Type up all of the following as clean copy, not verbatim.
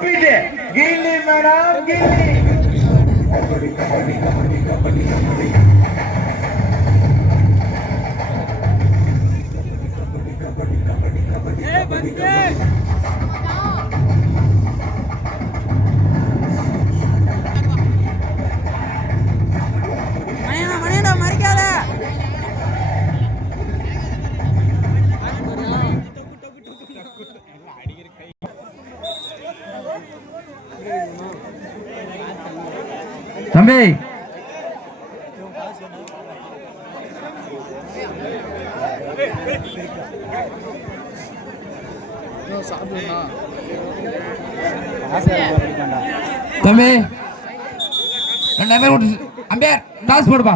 गिल्ली मैडम गिल्ली தம்பி தம்பி அம்பேர் டாஸ் போடுப்பா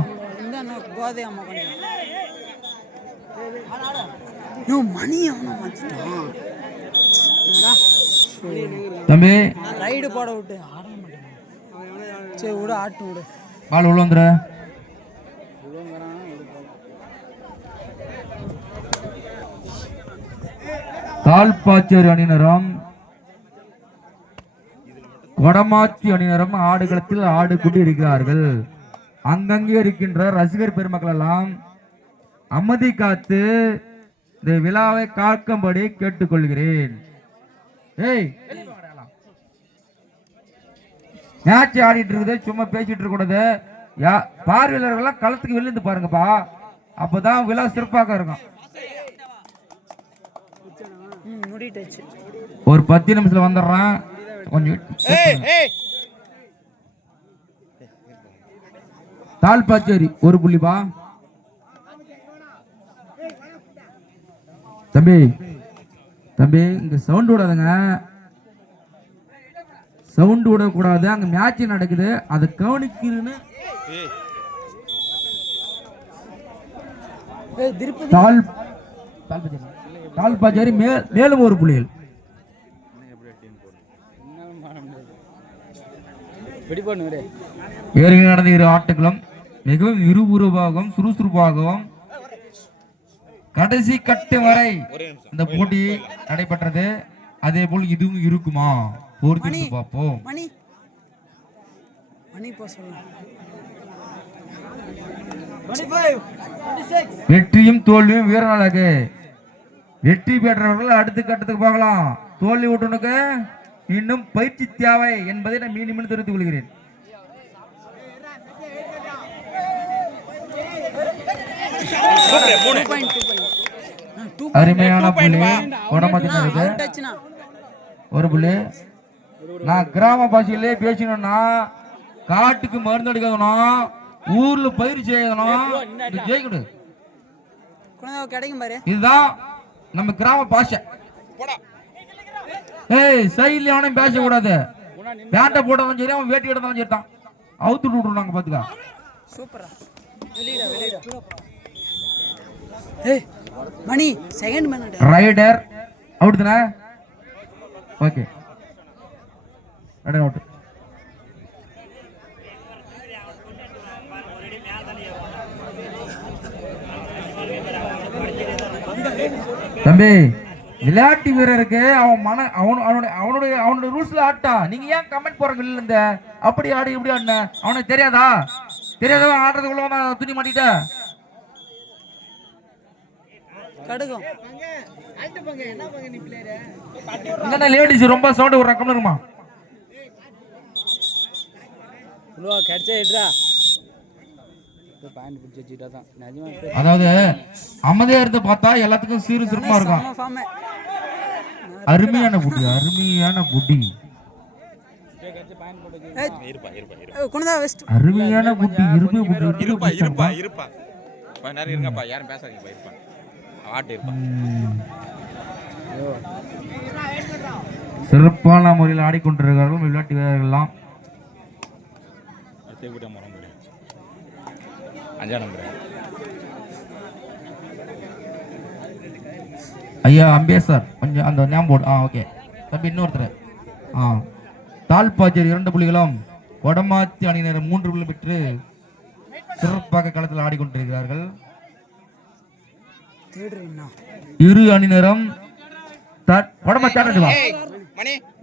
தம்பி ரைடு போட விட்டு சரி விட ஆட்டு விடு பால் உள்ள வந்துரு தாழ்பாச்சேரி அணியினரும் கொடமாச்சி அணியினரும் ஆடுகளத்தில் ஆடு கொண்டு இருக்கிறார்கள். அங்கங்கே இருக்கின்ற ரசிகர் பெருமக்கள் எல்லாம் அமைதி காத்து இந்த விழாவை காக்கும்படி கேட்டுக்கொள்கிறேன். மேட்ச் ஆடிட்டு இருக்குது, சும்மா பேசிட்டு இருக்க கூடாது. பார்வையாளர்கள் களத்துக்கு வெளியிருந்து பாருங்கப்பா, அப்பதான் விழா சிறப்பாக இருக்கும். ஒரு 10 நிமிஷத்துல வந்துடுறான். கொஞ்சம் தாழ்பாச்சேரி ஒரு புள்ளிப்பா. தம்பி தம்பி இங்க சவுண்ட் விடாதுங்க, சவுண்ட் விடக்கூடாது. அங்க மேட்ச் நடக்குது, அதை கவனிக்கிறேன்னு தாழ்பாச்சேரி மேலும் ஒரு புள்ளிகள். ஏற்கனவே நடந்த இரு ஆட்டங்களும் மிகவும் விறுவிறுப்பாகவும் சுறுசுறுப்பாகவும் கடைசி கட்டு வரை இந்த போட்டி நடைபெற்றது. அதே போல் இதுவும் இருக்குமா பொறுத்து பார்ப்போம். வெற்றியும் தோல்வியும் வீரர்களுக்கு. வெற்றி பெற்றவர்கள் அடுத்த கட்டத்துக்கு போகலாம். தோல்வி விட்டனுக்கு இன்னும் பயிற்சி தேவை என்பதை நான் மீண்டும் தெரிவித்துக் கொள்கிறேன். அருமையான புள்ளி ஒரு புள்ளி. நான் கிராம பாஷையிலே பேசணும்னா காட்டுக்கு மருந்து அடிக்கணும், ஊர்ல பயிர் செய்யணும், ஜெயிக்கணும். இதுதான் நம்ம கிராம பாஷை. சைட்ல அவனையும் பேசக்கூடாது. பேட்டை போட்டாலும் சரி, அவன் வேட்டி எடுத்தாலும் சரி தான் அவுத்து விட்டுருவாங்க. பாத்துக்கா மணி செகண்ட் மேன் ரைடர் அவுட் தானே. Okay rider out. தம்பி விளையாட்டு வீரருக்கு அவனுடைய ரூல்ஸ்ல ஆட்டா. நீங்க ஏன் கமெண்ட் போறீங்க? இல்ல இந்த அப்படி ஆடு இப்படி ஆடுன அவனுக்கு தெரியாதா? ஆடுறதுக்குள்ள துணி மாட்டிட்ட லேடிஸ் ரொம்ப சவுண்ட் விடுறான். கம்மிருமா அதாவது அமைதியா இருந்து பார்த்தா எல்லாத்துக்கும் சீரு சிறப்பா இருக்கும். அருமையான புட்டி, அருமையான புட்டி, அருமையான புட்டி. சிறப்பான முறையில் ஆடிக்கொண்டிருக்கிறார்கள் விளையாட்டு வீரர்கள் எல்லாம். ஐயா அம்பேசர் கொஞ்சம் அந்த நேம் போர்டு. ஓகே தம்பி இன்னொருத்தர். தாழ்பாச்சேரி 2 புள்ளிகளும் கொடமாச்சி அணியினர் 3 புள்ளி பெற்று சிறப்பாக களத்தில் ஆடிக்கொண்டிருக்கிறார்கள். இரு அணியினரும்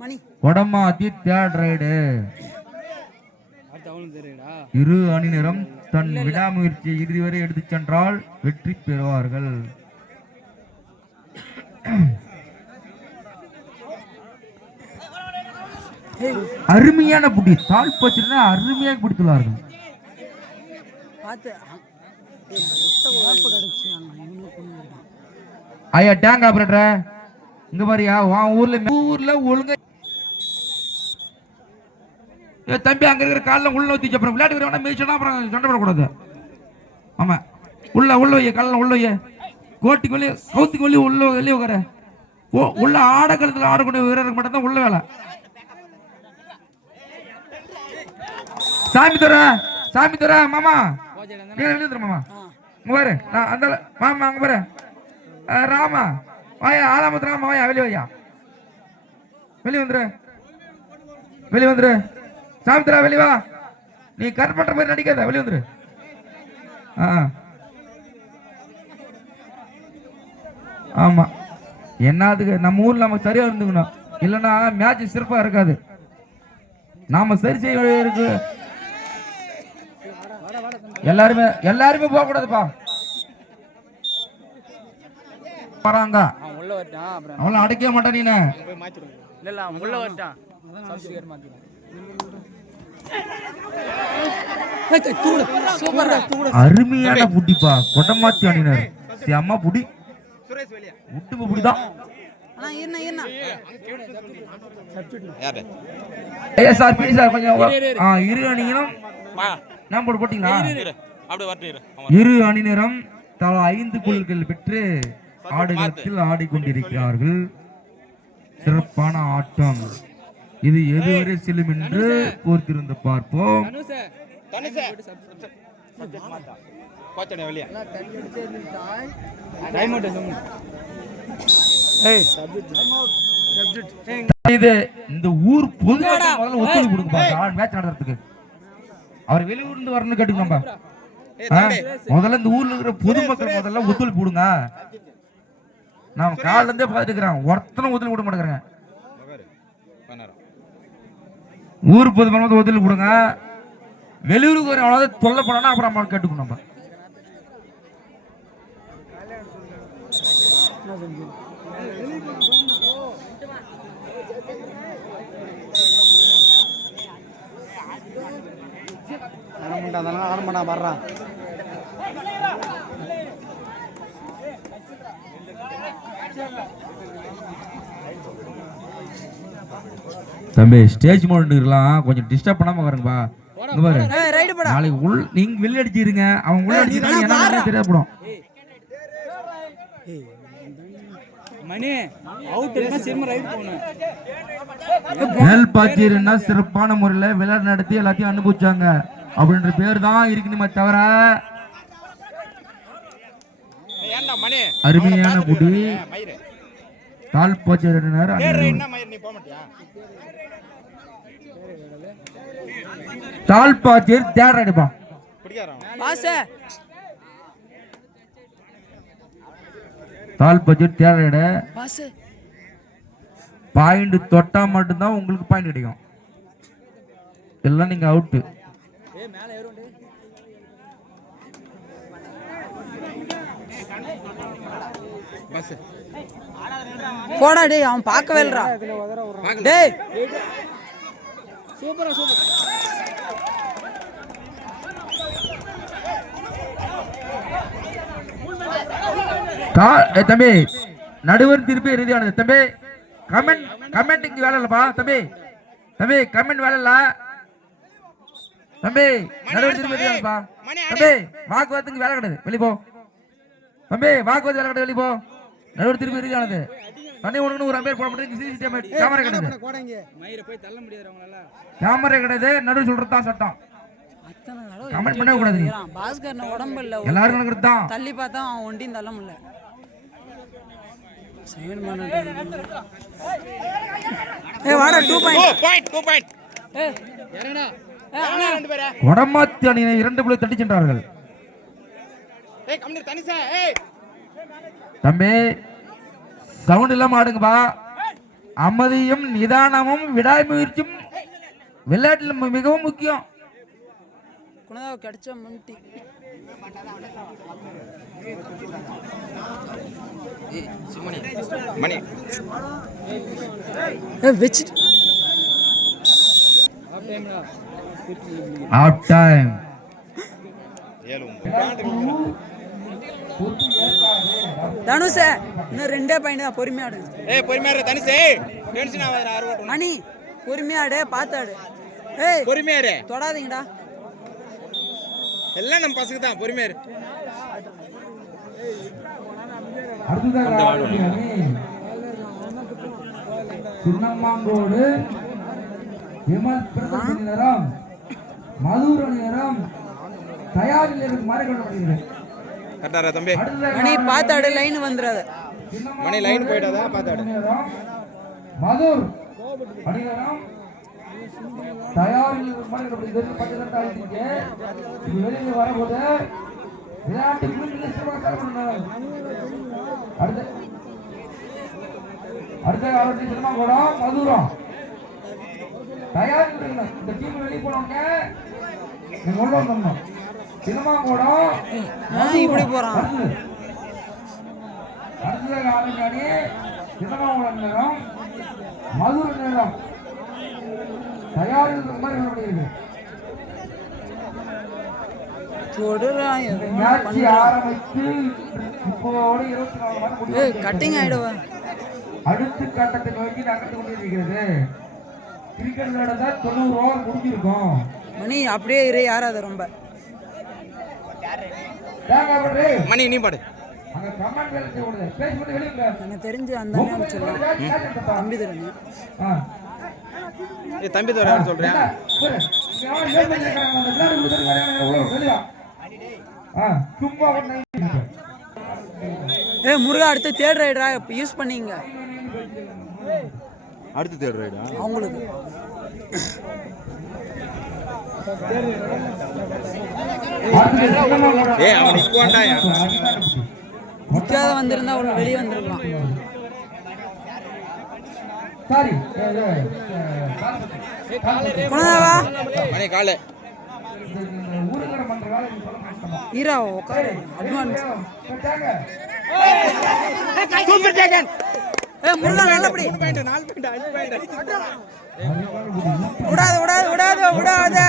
மணி கொடமாத்தி தேர்ட் ரைடு. இரு அணியினரும் தன் விடாமுயற்சியை இறுதி வரை எடுத்துச் சென்றால் வெற்றி பெறுவார்கள். அருமையான புடி தாழ் பச்சிருந்தா அருமையாக பிடித்துள்ளார்கள். ஐயா டேங்க் ஆபரேட்டர் இங்க பாரியா ஊர்ல ஒழுங்கா தம்பி அங்க இருக்கிற காலில் உள்ள ஊத்தி அப்புறம் விளையாட்டு வேணா மேய்ச்சா அப்புறம் சண்டை போடக்கூடாது. ஆமா உள்ள வைய காலில் உள்ள வைய கோட்டிக்கு வெளியே கவுத்துக்கு வெளியே உள்ள வெளியே உட்கார உள்ள ஆடக்களத்தில் ஆடக்கூடிய வீரருக்கு மட்டும்தான் உள்ள வேலை. சாமி தர மாமா மாமா இங்க பாரு அந்த மாமா அங்க பாரு ராமா வாயா ஆலாமத்து ராமா வாயா வெளியே வையா வெளியே வந்துரு சாமி தரா வெளியே வா. நீ கட் பண்ற மாதிரி நடிக்காத வெளியே வந்துரு. ஆமா என்னதுக்கு நம்ம ஊர்ல நமக்கு சரியா இருந்துக்கணும், இல்லைன்னா மேட்ச் சிறப்பா இருக்காது. நாம சரி செய்ய இருக்கு. எல்லாருமே போக கூடாதுப்பா. வராங்க அவளை அடைக்க மாட்டேன். நீ அருமையான புட்டிப்பா கொடமாத்தி அணியினர் அம்மா புடி விட்டு புடிதான். இரு அணியினரும் போட்டீங்களா? இரு அணியினரும் தலா 5 கோல்கள் பெற்று ஆடுகளத்தில் ஆடிக்கொண்டிருக்கிறார்கள். சிறப்பான ஆட்டம் இது எதுவரை செல்லும் என்று பொறுத்திருந்து பார்ப்போம். இந்த ஊர் பொதுமக்கள் ஒத்துழைப்பு கொடுங்க மேட்ச் நடத்துறதுக்கு. அவர் வெளியூர்ந்து வரணும்னு கேட்டுக்கோங்க. முதல்ல இந்த ஊர்ல இருக்கிற பொதுமக்கள் முதல்ல ஒத்துழைப்பு கொடுங்க. நான் காலில இருந்தே பாத்துக்கிறேன், ஒருத்தனும் ஒத்துழைப்பு கொடுக்க மாட்டேங்கிறேன். ஊர் பொதுமக்கள் ஒத்துழைப்பு கொடுங்க. வெளியூருக்கு ஒரு அவ்வளவு தொல்லை பண்ணா அப்புறம் நம்ம கேட்டுக்கணும். நம்ம தம்பி ஸ்டேஜ் மோட் இருக்கலாம், கொஞ்சம் டிஸ்டர்ப் பண்ணாம வரங்கப்பா. இங்க பாரு நாளைக்கு நீங்க வெளிய அடிச்சிருங்க, அவன் உள்ள அடிச்சிருந்தா என்ன தெரியப்படும். மணி அவுட் இல்லனா சிம்ம ரைட் போணும். மேல் பாச்சீர்னா சிறப்பான முறையில விளையாட்டு நடத்தி எல்லாத்தையும் அனுபவிச்சாங்க அப்படின்ற பேர் தான் இருக்குமே தவிர அருமையான புடி தால் பாச்சீரனர் தால் பாச்சீர் தேர் அடிப்பா தால் பட்ஜெட் தேவையிட பாயிண்ட் தொட்டா மட்டும்தான் உங்களுக்கு பாயிண்ட் கிடைக்கும், எல்லாம் நீங்க அவுட்டு. போடா டேய், அவன் பார்க்கவே இல்லடா டேய். சூப்பரா சூப்பர். தம்பி நடுவர் திருப்பி இறுதியானது. தம்பி கமெண்ட் வேலை இல்லப்பா. தம்பி கமெண்ட் வேலை இல்ல. தம்பி நடுவர் திருப்பி இறுதியானப்பா. தம்பி வாக்குவாதத்துக்கு வேலை கிடையாது, வெளிப்போ. தம்பி வாக்குவாதம் வேலை கிடையாது, வெளிப்போ. நடுவர் திருப்பி இறுதியானது. தண்ணி ஒண்ணு ஒரு அம்பேர் போட முடியும். கேமரா கிடையாது, கேமரா கிடையாது. நடுவர் சொல்றதுதான் சட்டம். கமெண்ட் பண்ண கூடாது. பாஸ்கர் உடம்பு இல்ல, எல்லாரும் நடக்கிறது தான். தள்ளி பார்த்தா அவன் ஒண்டியும் தள்ள முடியல. வடமாத்தி அணியினர் 2 புள்ளி தட்டி சென்றார்கள். தம்பி சவுண்ட் இல்லாம ஆடுங்கப்பா. அமைதியும் நிதானமும் விடாமுயற்சியும் விளையாட்டில் மிகவும் முக்கியம். குணதாவை கிடைச்ச முன்டி மணி வச்சுட்டு ஆஃப் டைம். தனுஷ இன்னும் 2 பாயிண்ட் தான். பொறுமையாடு. பொறுமையாரு தனுஷே. டென்ஷன் ஆகாதடா. மணி பொறுமையாடு. பார்த்தாடு. ஏய் பொறுமையாரு. தொடாதீங்கடா. எல்லாம் நம்ம பசங்க தான். பொறுமையாரு. சின்னம்மாங்கோடு விமல் பிரதமர் நேரம் மதுர நேரம் தயாரில் இருக்கு மாறிக்கொள்ளப்படுகிறது. கரெக்டா தம்பி. மணி பார்த்தாடு. லைன் வந்துடாத. மணி லைன் போயிடாதா. பார்த்தாடு. மதுர் அடிகரம் தயாரில் மாறிக்கொள்ளப்படுகிறது. 12 ஆயிடுச்சு. வெளியே வரும்போது விளையாட்டு அடுத்த காலத்தில் சினிமாங்கோடம் மதுரம் தயார். இந்த டீம் வெளியே போனோம்னா நீங்க உள்ள வந்துடணும். சினிமாங்கோடம் இப்படி போறான். அடுத்த காலி சினிமாங்கோடம் நேரம் மதுரை நேரம் தயாரில் மாதிரி இருக்கு. கட்டிங் ஆயிடுவா. அடுத்த கட்டத்தை நோக்கி நகர்ந்து கொண்டிருக்கிறது. கிரிக்கெட் விளையாட 90 ஓவர் முடிஞ்சிருக்கும். மணி அப்படியே இரு. யாராவது ரொம்ப மணி நீ பாடு. எனக்கு தெரிஞ்சு அந்த சொல்லலாம். தம்பி தரேன். தம்பி தர சொல்றேன். முருகா அடுத்து தேர்ட் ரைடரா யூஸ் பண்ணீங்க. அடுத்து தேர்ட் ரைடா அவங்களுக்கு நிக்காத வந்திருந்தா அவளை வெளியே வந்திருக்கலாம். மணி காலை ஈரா உட்காரு. அட்வான்ஸ். சூப்பர் ஜெகன். முருகா நல்லபடி. 4 பாயிண்ட் 5 பாயிண்ட். விடாத விடாத விடாத விடாத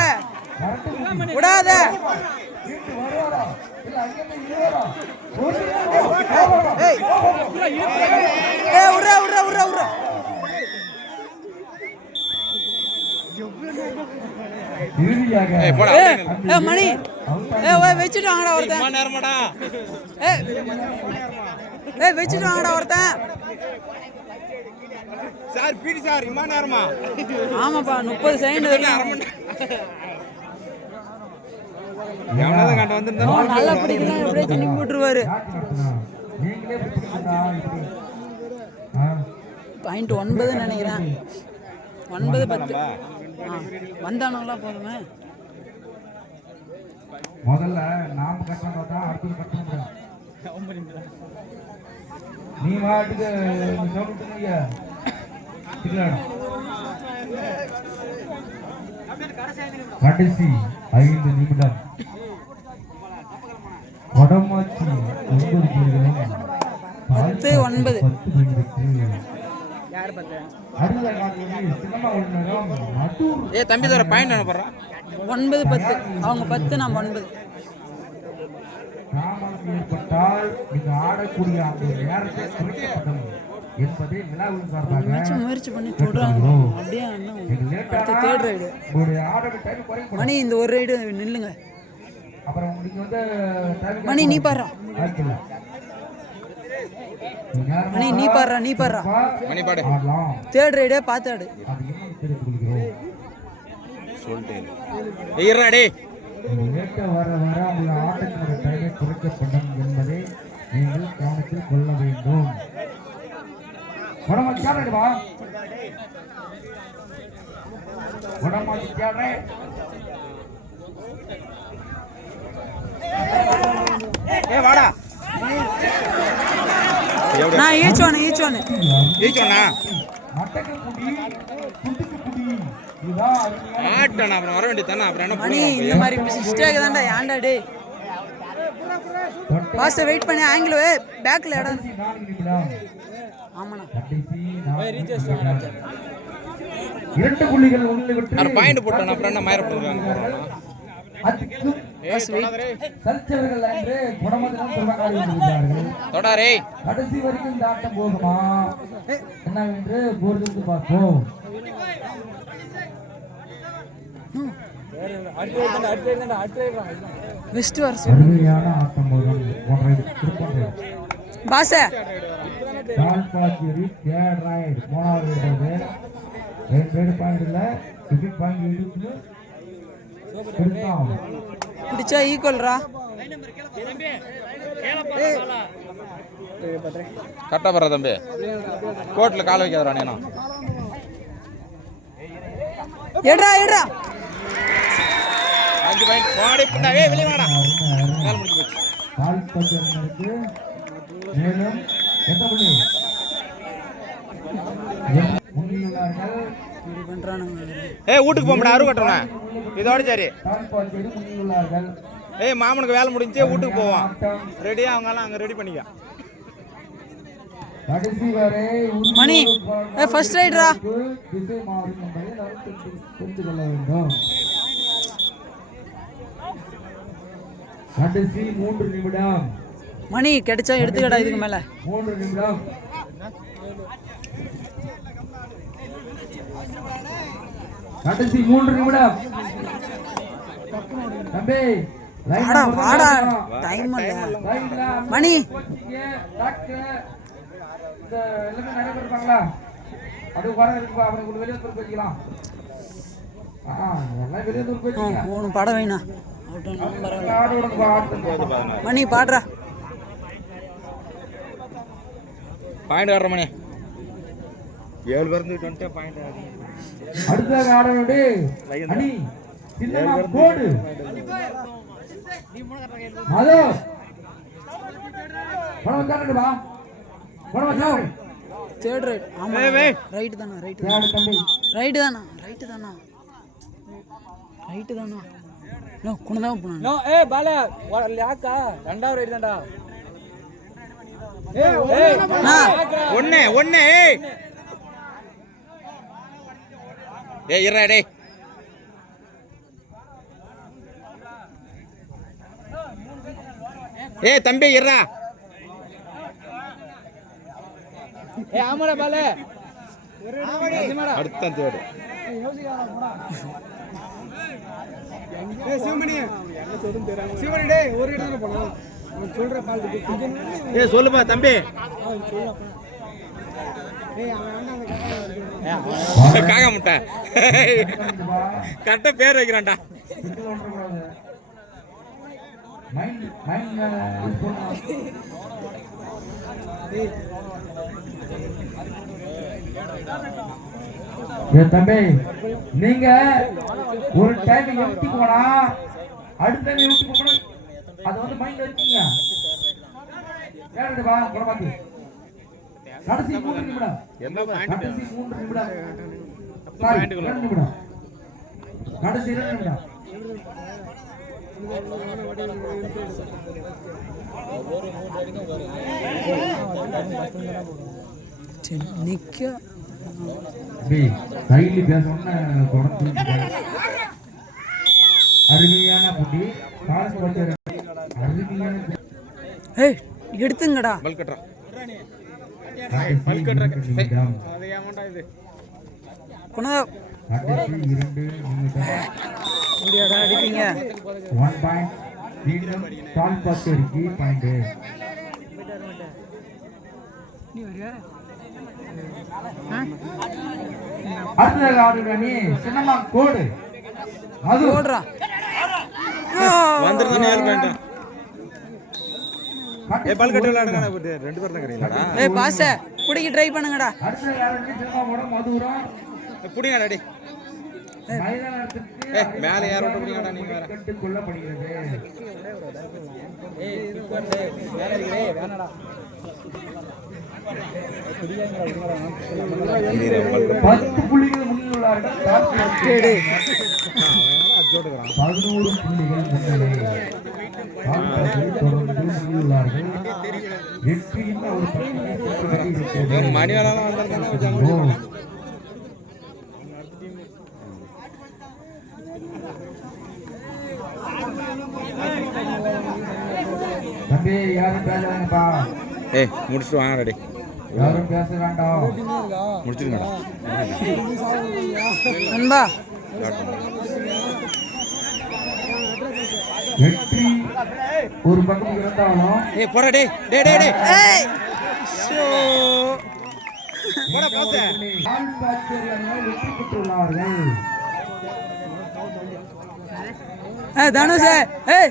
விடாத. உர்ரா உர்ரா உர்ரா உர்ரா. மணி வச்சுட்டு வாங்கடா ஒருத்தன். வச்சுட்டு வாங்கடா ஒருத்தன். சார் பீடி சார் இம்மா நேரமா. ஆமாப்பா 30 செகண்ட் வரைக்கும். எவனாவது கண்ட வந்திருந்தா நல்லா பிடிக்கலாம். எப்படியே தண்ணி போட்டுருவாரு. பாயிண்ட் 9 நினைக்கிறேன். 9-10 வந்தானுங்களா போதுமே. முதல்ல நாம கட்டணும் தான் அடுத்து கட்ட முடியும். நீ வாட்டுக்கு சொல்லிட்டுங்க. கடைசி 5 நிமிடம். வடமாச்சி 9 பேர்களும் 10-9. தம்பி தர பாயிண்ட் அனுப்புறான். 9-10 அவங்க 10 நாம் 9. கிராமம் ஏற்பட்டால் நீங்க ஆடக்கூடிய அந்த நேரத்தை குறைக்கப்படும் என்பதை விழாவின் சார்பாக முயற்சி பண்ணி சொல்றாங்க. அப்படியே அடுத்த தேர்ட் ரைடு. மணி இந்த ஒரு ரைடு நில்லுங்க. அப்புறம் நீங்க வந்து மணி நீ பாடுறா. மணி நீ பாடுறா. நீ பாடுறா. மணி பாடு. தேர்ட் ரைடே பார்த்தாடு. சொல்லிட்டேன். ஏய்றா டேய். வர வர உங்கள் ஆட்டத்தினுடைய டைமை குறைக்கப்படும் என்பதை நீங்கள் கவனத்தில் கொள்ள வேண்டும். வடமாச்சி வா. வடமாச்சி வாடா. நான் ஈச் ஒன்னு. ஈச்சோனா ஆட்டண்ணா அப்புறம் வர வேண்டியது தானே அப்புறம் என்ன மணி இந்த மாதிரி மிஸ்டேக் தான்டா ஏன்டா டே பாஸ் வெயிட் பண்ணி ஆங்கிள் பேக்ல இடம் ஆமாண்ணா 2 புள்ளிகள் உள்ளே விட்டு அவர் பாயிண்ட் போட்டானே அப்புறம் என்ன மயர போடுறாங்க சல்ச்சவர்கள் என்று குணமதினம் சொல்வார்கள். தொடரே கடைசி வரைக்கும் இந்த ஆட்டம் போகுமா என்னவென்று பொறுத்து பார்ப்போம். வெஸ்ட் வர அருமையான ஆட்டம் போதும் பாஸ் பால்பாச்சேரி தேர்ட் ரைட் 3வது இடது 2 பாயிண்ட் இல்ல டிக்கெட் பாயிண்ட் இருக்கு பிடிச்சா ஈக்குவல்ரா கரெக்டா பண்ற தம்பி கோட்ல கால் வைக்காதடா நீனா எட்ரா எட்ரா 5 பாயிண்ட் போடி புண்டா ஏய் வெளிய வாடா கால் முடிஞ்சு போச்சு பால்பாச்சேரிக்கு மேலும் எந்த புள்ளி முன்னிலையார்கள் இப்படி பண்றானுங்க ஏய் வீட்டுக்கு போம்டா அரு கட்டறனா இதோட சரி பால்பாச்சேரி முன்னிலையார்கள் ஏய் மாமனுக்கு வேலை முடிஞ்சே வீட்டுக்கு போவான் ரெடியா அவங்க எல்லாம் அங்க ரெடி பண்ணிக்க கடைசி வரை மணி ஃபர்ஸ்ட் ரைடரா திசை மாறும் என்பதை நாம் தெரிந்து கொள்ள வேண்டும். கடைசி 3 நிமிடம் மணி கிடைச்சா எடுத்துக்கடா இதுக்கு மேல 3 நிமிடம் கடைசி 3 நிமிடம் தம்பி வாடா வாடா டைம் இல்ல மணி இந்த எல்லாமே நிறைய பேர் இருப்பாங்களா அது வர இருக்கு அவனுக்கு வெளியே தூர் போய்க்கலாம் எல்லாம் வெளியே தூர் போய்க்கலாம் போணும் படம் வேணா மணி பாடுறா பாயிண்ட் வர்ற மணி 7 பேர் 20 பாயிண்ட் அடுத்த ஆடனோடு அணி சின்னமா கோடு ஹலோ பணம் தானே பா பணம் தேர்ட் ரைட் ஆமா ரைட் தானா ரைட் தம்பி ரைட் தானா ரைட் தானா ரைட் தானா நோ குணதா போனா நோ ஏய் பால லாக்கா ரெண்டாவது ரைட் தான்டா ஒண்ணே ஒண்ணே ஏய் இருடா டேய் ஏய் தம்பி இருடா ஏய் ஆமாடா பால அடுத்த தேடு ஏய் சிவமணி சிவமணி டேய் ஒரு இடத்துல போனா நான் சொல்ற பால் ஏய் சொல்லுப்பா தம்பி ஏய் காக முட்டை கரெக்டா பேர் வைக்கிறான்டா தம்பி நீங்க ஒரு டைம் எம்டி போனா அடுத்த டைம் எம்டி போனா அது வந்து மைண்ட்ல வச்சுங்க கேளுடா போடமாட்டி கடைசி 3 நிமிடம் என்ன பாயிண்ட் கடைசி 3 நிமிடம் சாரி 2 நிமிடம் கடைசி 2 நிமிடம் நிக்க கையில் பேசணும்னு தொடர்ந்து அருமையான புட்டி அருமையான ஏய் எடுத்துங்கடா பல் கட்டறா குணதா கடைசி 2 நிமிடம் முடியாடா அடிப்பீங்க 1 பாயிண்ட் மீண்டும் டால் பாஸ்டருக்கு பாயிண்ட் அடுத்த ஆடுறனே சின்னமா கோடு அது ஓடுறா வந்துறதானே 7 பாயிண்ட் ஏய் பல் கட்ட விளையாடுங்க 2 பேர் தான் கறீங்களாடா ஏய் பாஸ் புடிக்க ட்ரை பண்ணுங்கடா அடுத்த யாருன்னு சின்னமா ஓட மதுரம் புடிங்கடா டேய் மைதானத்துக்கு ஏய் மேல யார விட்டு புடிங்கடா நீங்க வேற கட்டு கொள்ளப்படுகிறது ஏய் மேல இருக்கே வேணடா 10 புள்ளிகள் முன்னில் உள்ளார்கள். டேய் 11 புள்ளிகள் முன்னிலை. ஆட்டத்தில் தொடர்ந்து முன்னில் உள்ளார்கள். வெற்றியின் ஒரு பக்கம் மணி வேலைலாம் வந்திருக்காங்க. தம்பி யாரும் பேசுறாங்கப்பா, ஏய் முடிச்சுட்டு வாங்க ரெடி. யாரும் பேச வேண்டாம். முடிச்சிருங்கடா. நண்பா வெற்றி ஒரு பக்கம் இருந்தாலும் ஏய் போடா டேய் டேய் டேய் டேய். ஏய் ஷோ போடா பாஸ். ஆல் பாத்தியர்கள் வெற்றி பெற்றுள்ளார்கள். தனுஷ் ஏய்